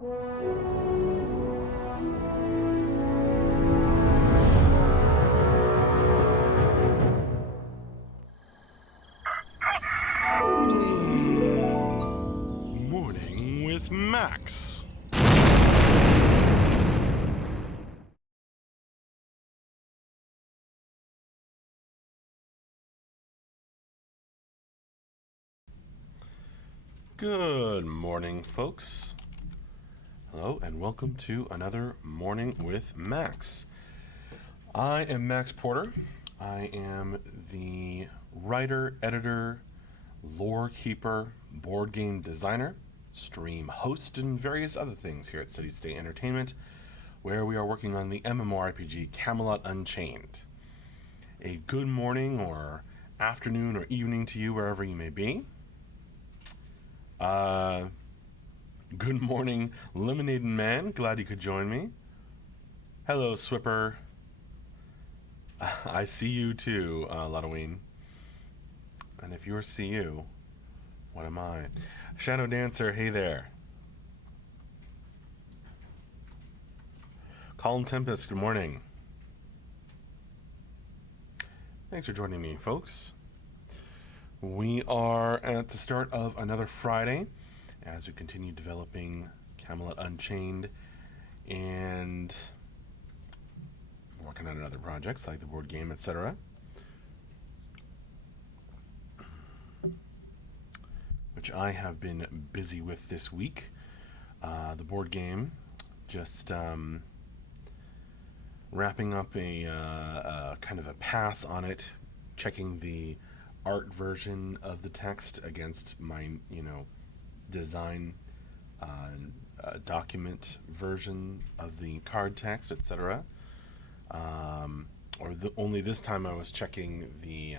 Morning with Max. Good morning, folks. Hello, and welcome to another Morning with Max. I am Max Porter. I am the writer, editor, lore keeper, board game designer, stream host, and various other things here at City State Entertainment, where we are working on the MMORPG Camelot Unchained. A good morning or afternoon or evening to you, wherever you may be. Good morning, Lemonade Man. Glad you could join me. Hello, Swipper. I see you too, Ludoween. And if you're CU, what am I? Shadow Dancer, hey there. Calm Tempest, good morning. Thanks for joining me, folks. We are at the start of another Friday as we continue developing Camelot Unchained and working on other projects like the board game, etc. Which I have been busy with this week. The board game, just wrapping up a kind of a pass on it, checking the art version of the text against my, design document version of the card text, etc. Only this time I was checking the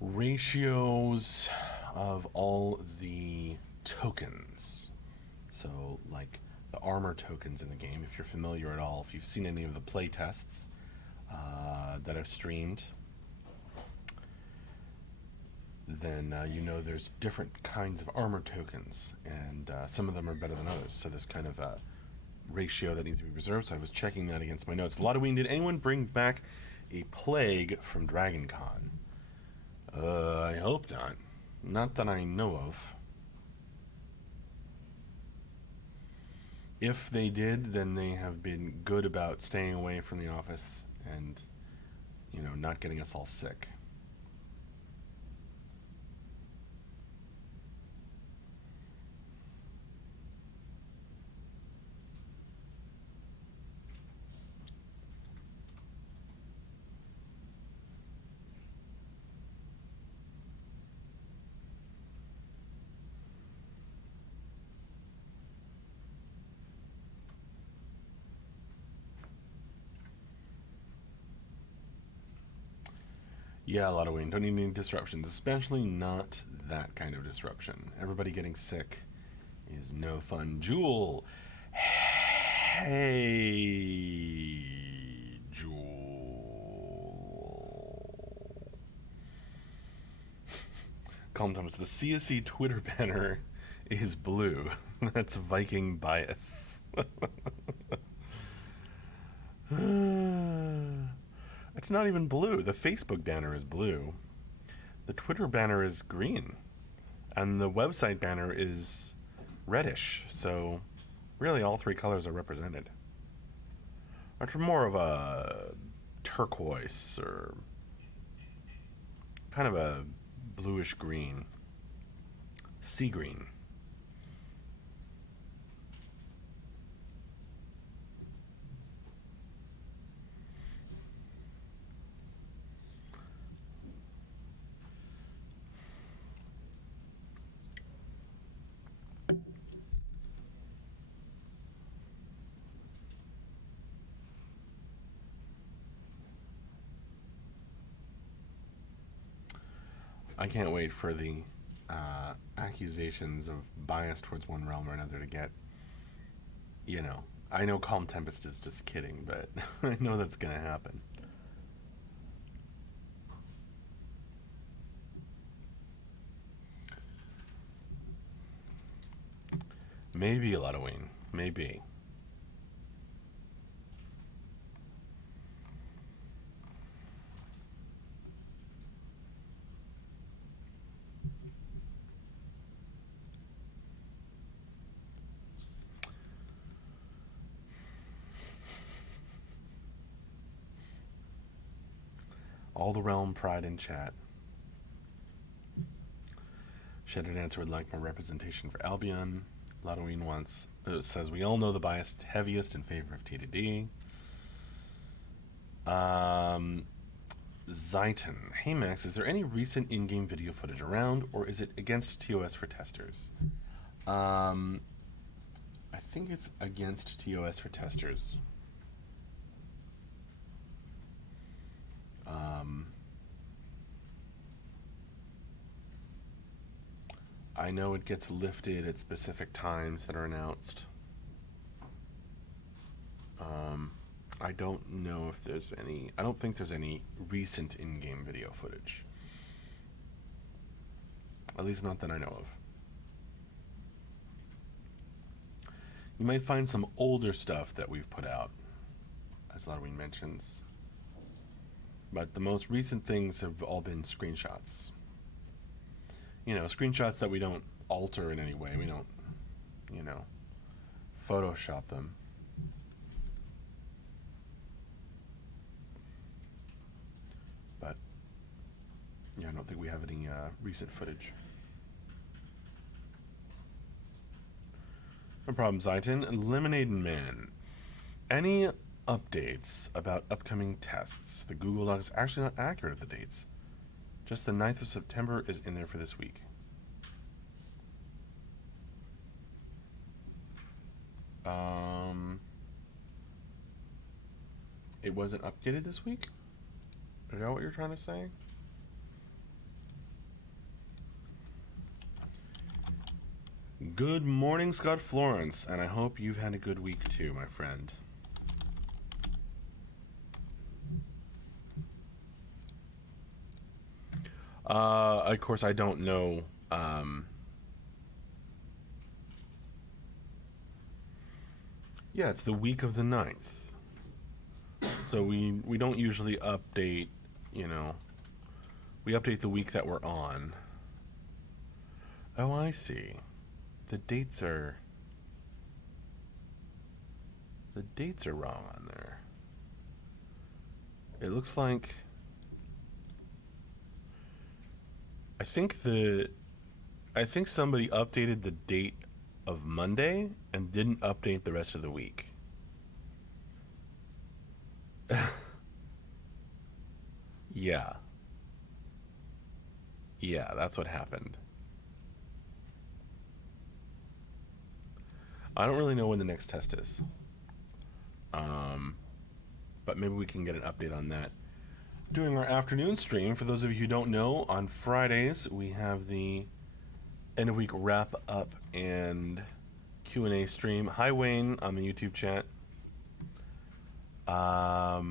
ratios of all the tokens. So, like the armor tokens in the game, if you're familiar at all, if you've seen any of the play tests that I've streamed, then you know there's different kinds of armor tokens, and some of them are better than others. So there's kind of a ratio that needs to be preserved. So I was checking that against my notes. Ludoween, did anyone bring back a plague from DragonCon? I hope not. Not that I know of. If they did, then they have been good about staying away from the office and, not getting us all sick. Yeah, Ludoween, don't need any disruptions, especially not that kind of disruption. Everybody getting sick is no fun. Jewel, hey, Jewel. Calm Thomas, the CSE Twitter banner is blue. That's Viking bias. It's not even blue. The Facebook banner is blue. The Twitter banner is green. And the website banner is reddish. So, really, all three colors are represented. Which are more of a turquoise or kind of a bluish green. Sea green. I can't wait for the accusations of bias towards one realm or another to get, I know Calm Tempest is just kidding, but I know that's going to happen. Maybe Halloween. Maybe. All the realm pride in chat. Shattered Answer would like more representation for Albion. Halloween wants says we all know the bias heaviest in favor of T2D. Zaiton. Hey Max, is there any recent in-game video footage around, or is it against TOS for testers? I think it's against TOS for testers. I know it gets lifted at specific times that are announced. I don't know if there's any. I don't think there's any recent in-game video footage. At least not that I know of. You might find some older stuff that we've put out, as Halloween mentions. But the most recent things have all been screenshots. You know, screenshots that we don't alter in any way. We don't, you know, Photoshop them. But, yeah, I don't think we have any recent footage. No problem, Zaiton. Lemonade Man. Any updates about upcoming tests? The Google Doc is actually not accurate at the dates. Just the 9th of September is in there for this week. It wasn't updated this week? Is that what you're trying to say? Good morning, Scott Florence, and I hope you've had a good week too, my friend. Of course, I don't know. Yeah, it's the week of the 9th. So we don't usually update, you know. We update the week that we're on. Oh, I see. The dates are wrong on there. It looks like I think somebody updated the date of Monday and didn't update the rest of the week. Yeah. Yeah, that's what happened. I don't really know when the next test is. But maybe we can get an update on that during our afternoon stream. For those of you who don't know, on Fridays we have the end of week wrap up and Q&A stream. Hi Wayne on the YouTube chat. For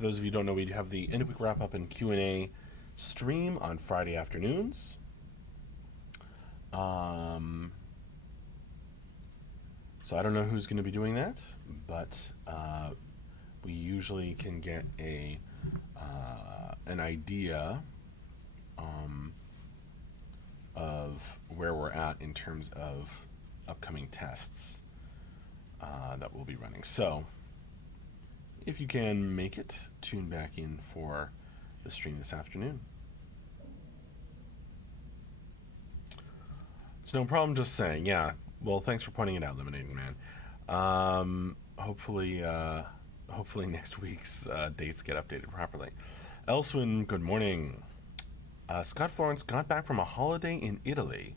those of you who don't know, we have the end of week wrap up and Q&A stream on Friday afternoons. So I don't know who's going to be doing that, but we usually can get an idea of where we're at in terms of upcoming tests that we'll be running. So if you can make it, tune back in for the stream this afternoon. It's no problem just saying, yeah. Well, thanks for pointing it out, Lemonade Man. Hopefully next week's dates get updated properly. Elswin, good morning. Scott Florence got back from a holiday in Italy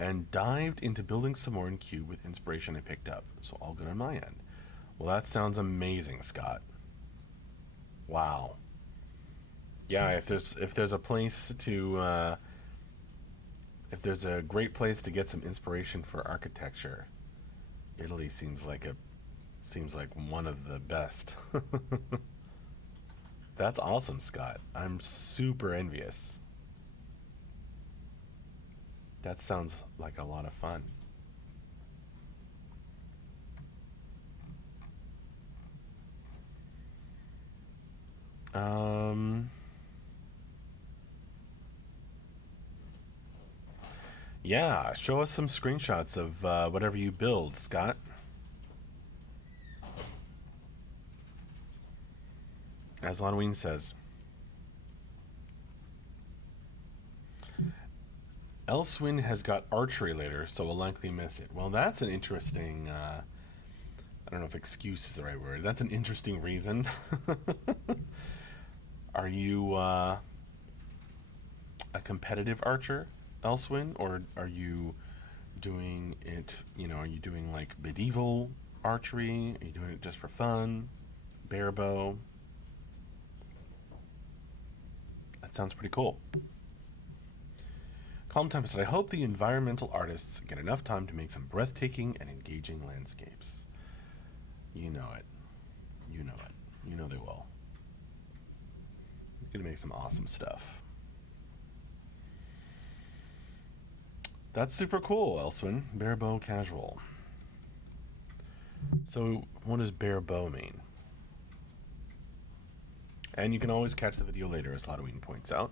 and dived into building some more in Cube with inspiration I picked up. So all good on my end. Well, that sounds amazing, Scott. Wow. Yeah, if there's a place to if there's a great place to get some inspiration for architecture, Italy seems like one of the best. That's awesome, Scott. I'm super envious. That sounds like a lot of fun. Yeah, show us some screenshots of whatever you build, Scott. As Lanween says. Elswin has got archery later, so we'll likely miss it. Well, that's an interesting. I don't know if excuse is the right word. That's an interesting reason. Are you a competitive archer, Elswin, or are you doing it? Are you doing like medieval archery? Are you doing it just for fun? Bare bow? That sounds pretty cool. Calm Tempest, I hope the environmental artists get enough time to make some breathtaking and engaging landscapes. You know it. You know it. You know they will. They're going to make some awesome stuff. That's super cool, Elswin. Bare bow casual. So, what does bare bow mean? And you can always catch the video later, as Halloween points out.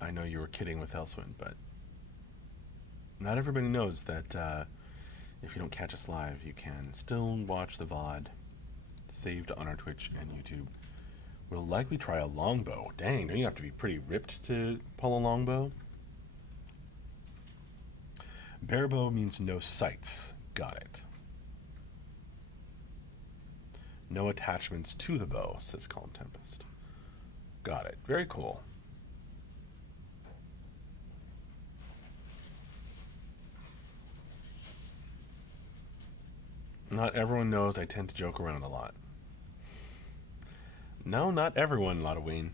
I know you were kidding with Elswin, but not everybody knows that if you don't catch us live, you can still watch the VOD saved on our Twitch and YouTube. We'll likely try a longbow. Dang, don't you have to be pretty ripped to pull a longbow? Bare bow means no sights. Got it. No attachments to the bow, says Calm Tempest. Got it. Very cool. Not everyone knows I tend to joke around a lot. No, not everyone, Lotaween.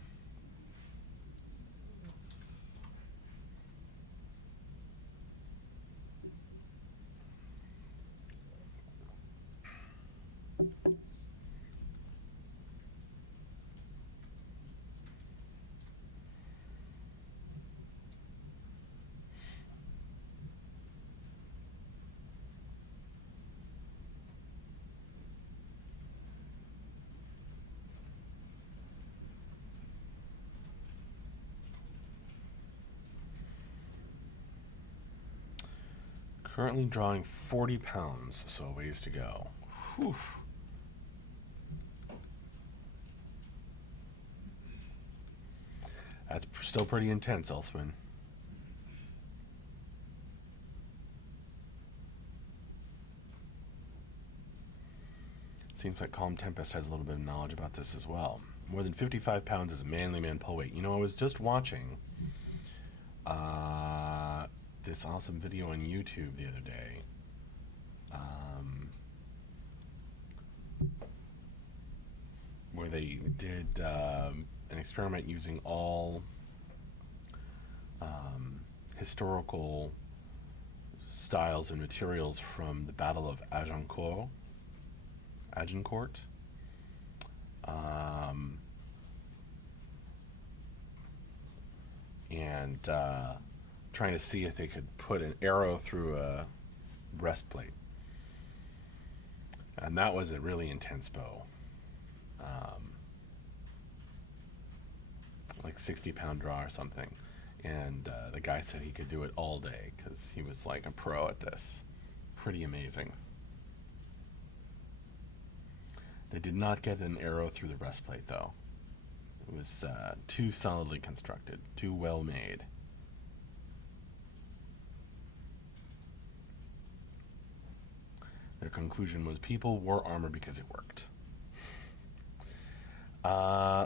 Currently drawing 40 pounds, so a ways to go. Whew. That's still pretty intense, Elswin. Seems like Calm Tempest has a little bit of knowledge about this as well. More than 55 pounds is manly man pull weight. I was just watching this awesome video on YouTube the other day. Where they did an experiment using all historical styles and materials from the Battle of Agincourt. And trying to see if they could put an arrow through a breastplate. And that was a really intense bow. Like 60-pound draw or something. And the guy said he could do it all day because he was like a pro at this. Pretty amazing. They did not get an arrow through the breastplate, though. It was too solidly constructed, too well made. Their conclusion was people wore armor because it worked.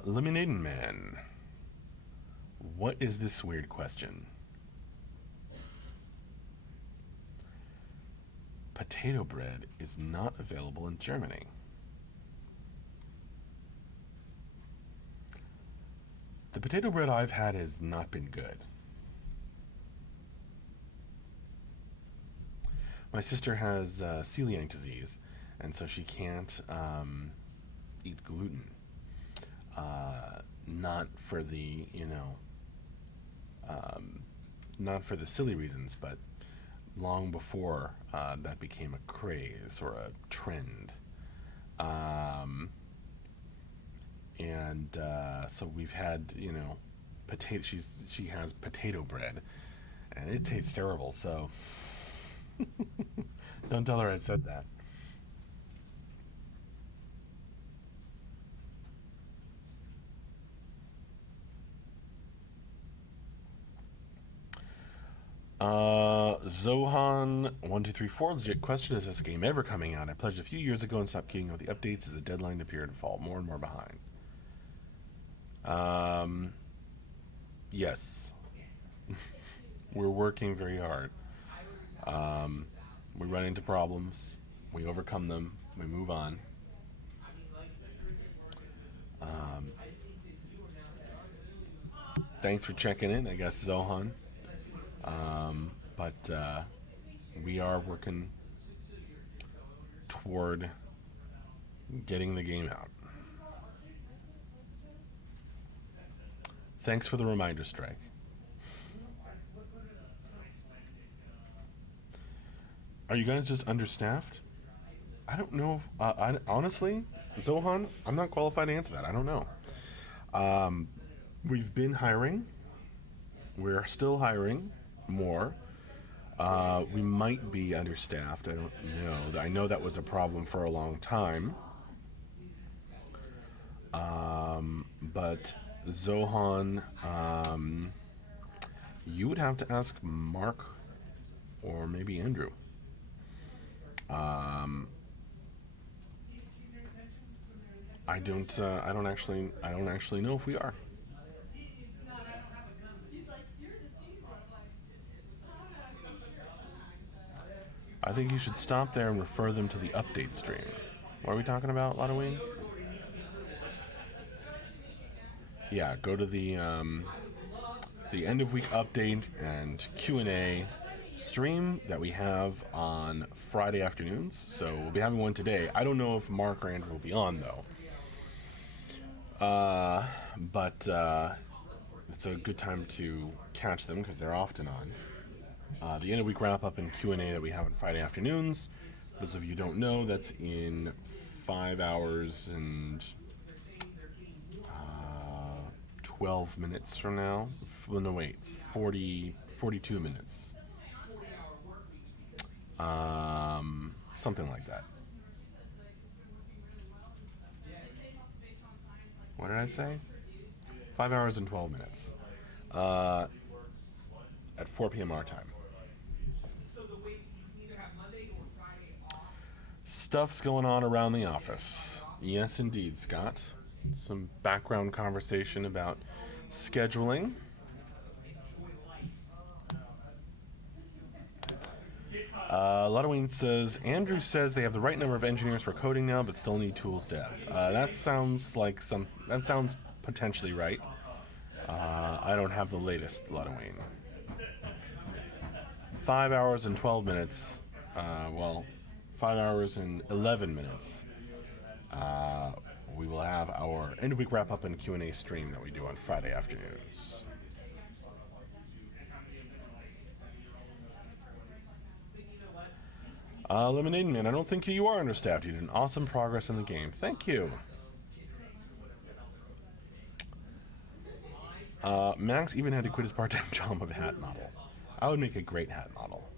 Eliminating Man. What is this weird question? Potato bread is not available in Germany. The potato bread I've had has not been good. My sister has celiac disease, and so she can't eat gluten. Not for the, not for the silly reasons, but long before that became a craze or a trend. So we've had, potato. She has potato bread, and it tastes terrible. So don't tell her I said that. Zohan1234, legit question: is this game ever coming out? I pledged a few years ago and stopped keeping up with the updates as the deadline appeared to fall more and more behind. Yes, we're working very hard. We run into problems, we overcome them, we move on. Um, Thanks for checking in, I guess, Zohan. But we are working toward getting the game out. Thanks for the reminder, Strike. Are you guys just understaffed? I don't know. Honestly, Zohan, I'm not qualified to answer that. I don't know. Um, we've been hiring. We're still hiring more. We might be understaffed. I don't know. I know that was a problem for a long time. But Zohan, you would have to ask Mark or maybe Andrew. Um, I don't. I don't actually know if we are. I think you should stop there and refer them to the update stream. What are we talking about, Halloween? Yeah, go to the end of week update and Q&A stream that we have on Friday afternoons. So we'll be having one today. I don't know if Mark or Andrew will be on though. But it's a good time to catch them because they're often on. The end of week wrap up and Q&A that we have on Friday afternoons. Those of you who don't know, that's in 5 hours and 12 minutes from now. No, wait, 42 minutes. Something like that. What did I say? 5 hours and 12 minutes. At 4 p.m. our time. Stuff's going on around the office. Yes, indeed, Scott. Some background conversation about scheduling. Ludwig says, Andrew says they have the right number of engineers for coding now, but still need tools devs. That sounds potentially right. I don't have the latest, Ludwig. 5 hours and 12 minutes. 5 hours and 11 minutes. We will have our end of week wrap up and Q&A stream that we do on Friday afternoons. Lemonade Man, I don't think you are understaffed. You did an awesome progress in the game. Thank you. Max even had to quit his part-time job of a hat model. I would make a great hat model.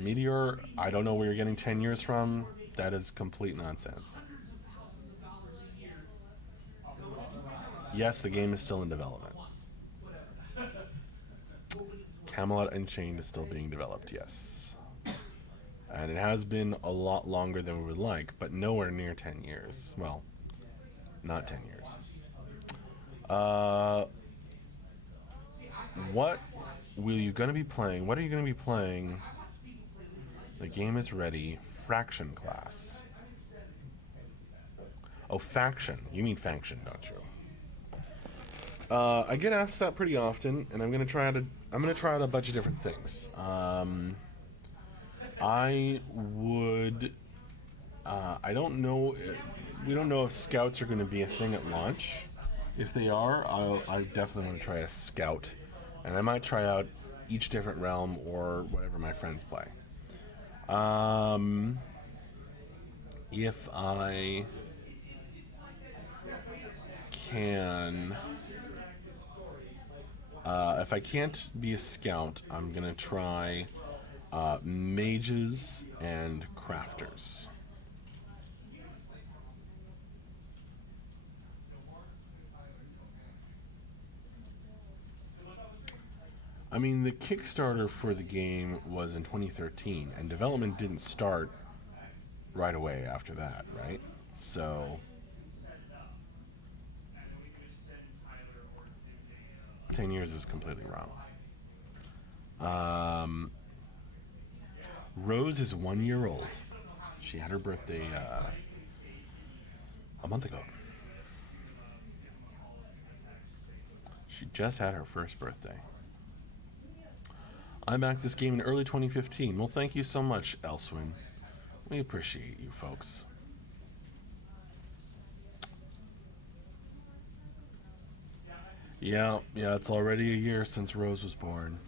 Meteor, I don't know where you're getting 10 years from. That is complete nonsense. Yes, the game is still in development. Camelot Unchained is still being developed, yes. And it has been a lot longer than we would like, but nowhere near 10 years. Well, not 10 years. What will you gonna be playing? What are you gonna be playing? The game is ready. Fraction class. Oh, faction. You mean faction, don't you? I get asked that pretty often, and I'm gonna try out a bunch of different things. I would. I don't know. We don't know if scouts are going to be a thing at launch. If they are, I definitely want to try a scout, and I might try out each different realm or whatever my friends play. if I can, if I can't be a scout, I'm gonna try mages and crafters. I mean, the Kickstarter for the game was in 2013, and development didn't start right away after that, right? So, 10 years is completely wrong. Rose is 1 year old. She had her birthday a month ago. She just had her first birthday. I backed this game in early 2015. Well, thank you so much, Elswin. We appreciate you, folks. Yeah, it's already a year since Rose was born.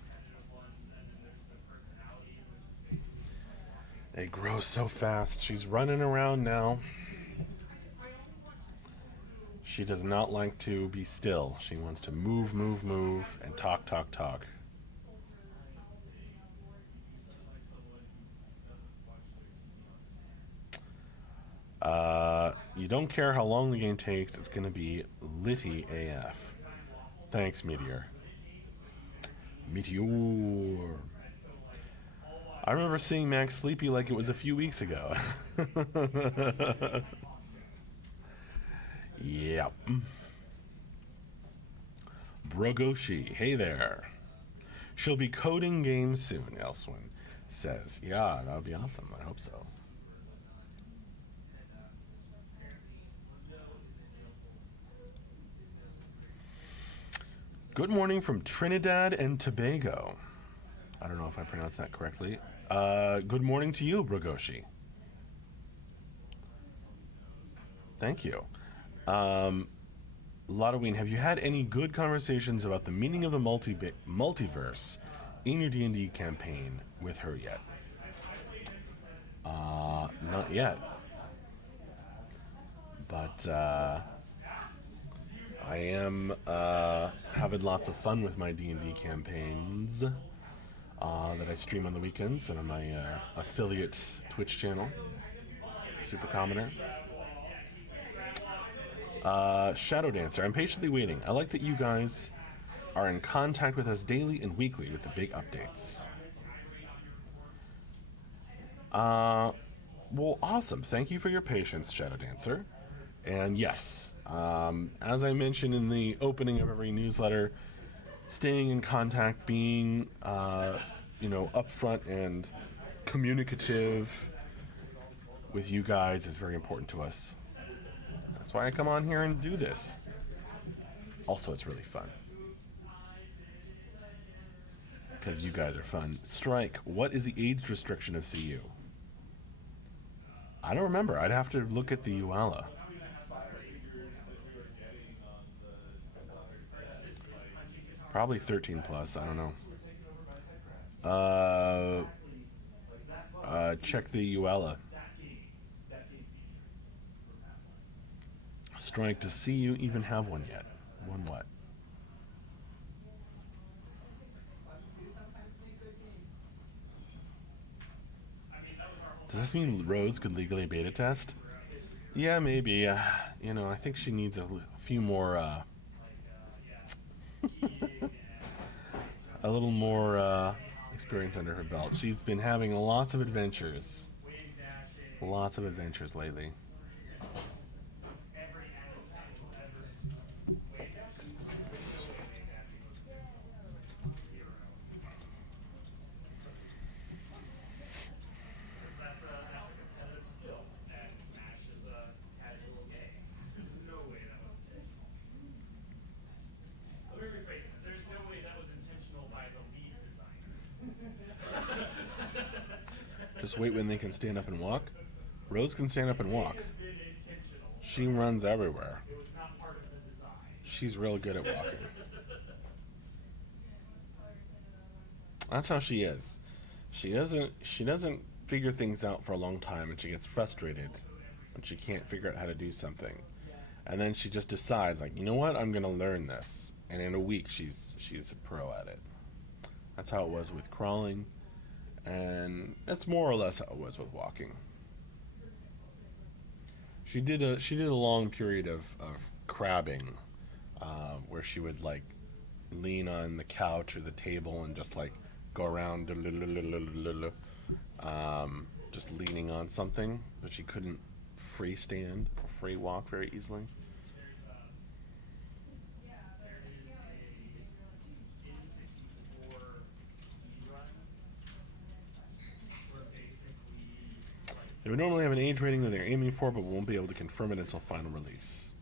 They grow so fast. She's running around now. She does not like to be still. She wants to move, move, move, and talk, talk, talk. You don't care how long the game takes, it's going to be litty AF. Thanks, Meteor. Meteor. I remember seeing Max sleepy like it was a few weeks ago. Yep. Brogoshi, hey there. She'll be coding games soon, Elswin says. Yeah, that would be awesome. I hope so. Good morning from Trinidad and Tobago. I don't know if I pronounced that correctly. Good morning to you, Brogoshi. Thank you. Lotoween, have you had any good conversations about the meaning of the multiverse in your D&D campaign with her yet? Not yet. But I am having lots of fun with my D&D campaigns that I stream on the weekends and on my affiliate Twitch channel, Super Commoner. Shadow Dancer, I'm patiently waiting. I like that you guys are in contact with us daily and weekly with the big updates. Well, awesome. Thank you for your patience, Shadow Dancer. And yes, as I mentioned in the opening of every newsletter, staying in contact, being, upfront and communicative with you guys is very important to us. That's why I come on here and do this. Also, it's really fun. Because you guys are fun. Strike, what is the age restriction of CU? I don't remember. I'd have to look at the UALA. Probably 13 plus. I don't know. Check the UALA. Strike, to see you even have one yet. One what? Does this mean Rose could legally beta test? Yeah, maybe. I think she needs a few more, a little more experience under her belt. She's been having lots of adventures. Lots of adventures lately. Just wait when they can stand up and walk. Rose can stand up and walk. She runs everywhere. She's real good at walking. That's how she is. She doesn't figure things out for a long time, and she gets frustrated when she can't figure out how to do something. And then she just decides, like, you know what, I'm gonna learn this. And in a week, she's a pro at it. That's how it was with crawling, and that's more or less how it was with walking. She did a long period of crabbing, where she would like lean on the couch or the table and just like go around, just leaning on something, but she couldn't free stand or free walk very easily. They would normally have an age rating that they're aiming for, but won't be able to confirm it until final release.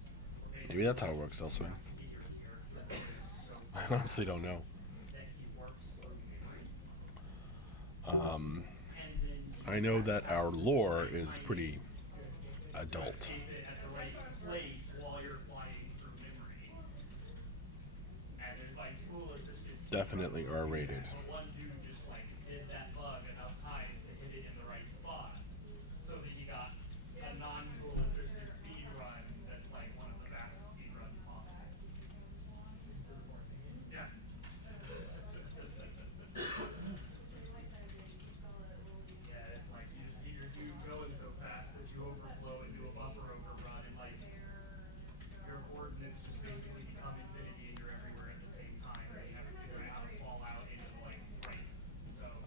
Maybe that's how it works elsewhere. I honestly don't know. Um, I know that our lore is pretty adult. Definitely R-rated.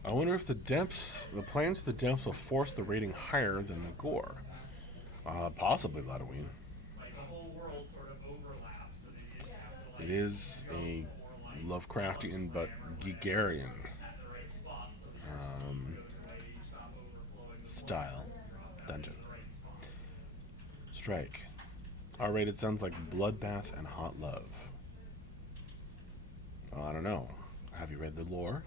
I wonder if the plans of the depths will force the rating higher than the gore. Possibly, Ladoween. It is a Lovecraftian but Gigarian style dungeon. Strike. R-rated sounds like bloodbath and hot love. Well, I don't know. Have you read the lore?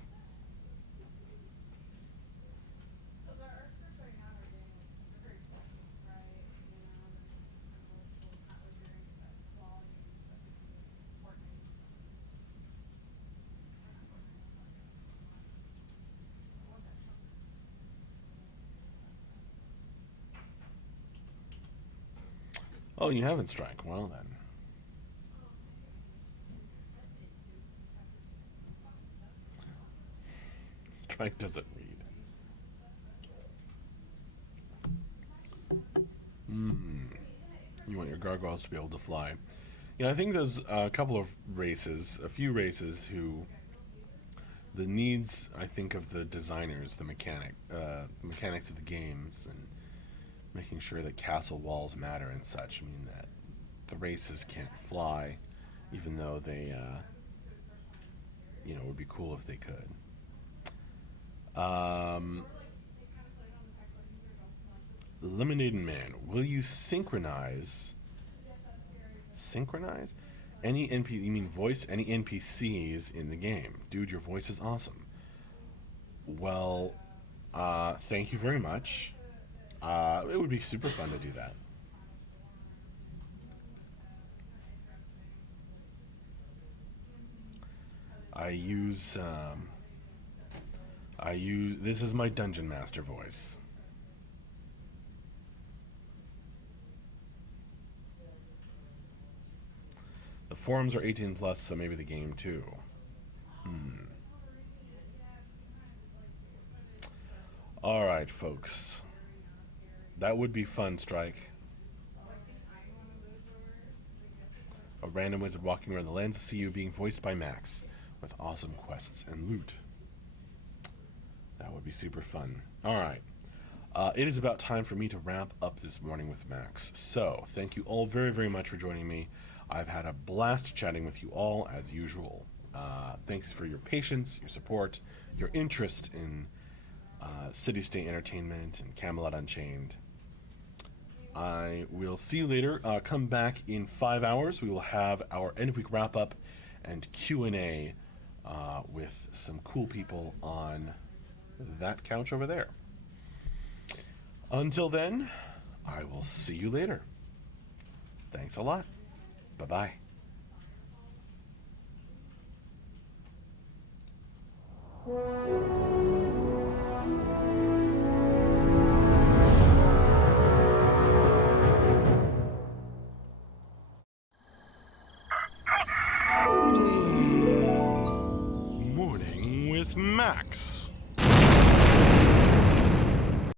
Oh, you haven't, Strike. Well, then. Strike doesn't read. You want your gargoyles to be able to fly. Yeah, I think there's a few races who the needs, I think, of the designers, the mechanics of the games, and making sure that castle walls matter and such mean that the races can't fly, even though they, it would be cool if they could. Lemonade Man, will you synchronize any NPC? You mean voice any NPCs in the game? Dude, your voice is awesome. Well, thank you very much. It would be super fun to do that. This is my Dungeon Master voice. The forums are 18 plus, so maybe the game too. Alright, folks. That would be fun, Strike. A random wizard walking around the lands to see you being voiced by Max, with awesome quests and loot. That would be super fun. Alright. It is about time for me to wrap up this morning with Max. So, thank you all very, very much for joining me. I've had a blast chatting with you all, as usual. Thanks for your patience, your support, your interest in City State Entertainment and Camelot Unchained. I will see you later. Come back in 5 hours. We will have our end of week wrap up and Q&A with some cool people on that couch over there. Until then, I will see you later. Thanks a lot. Bye-bye.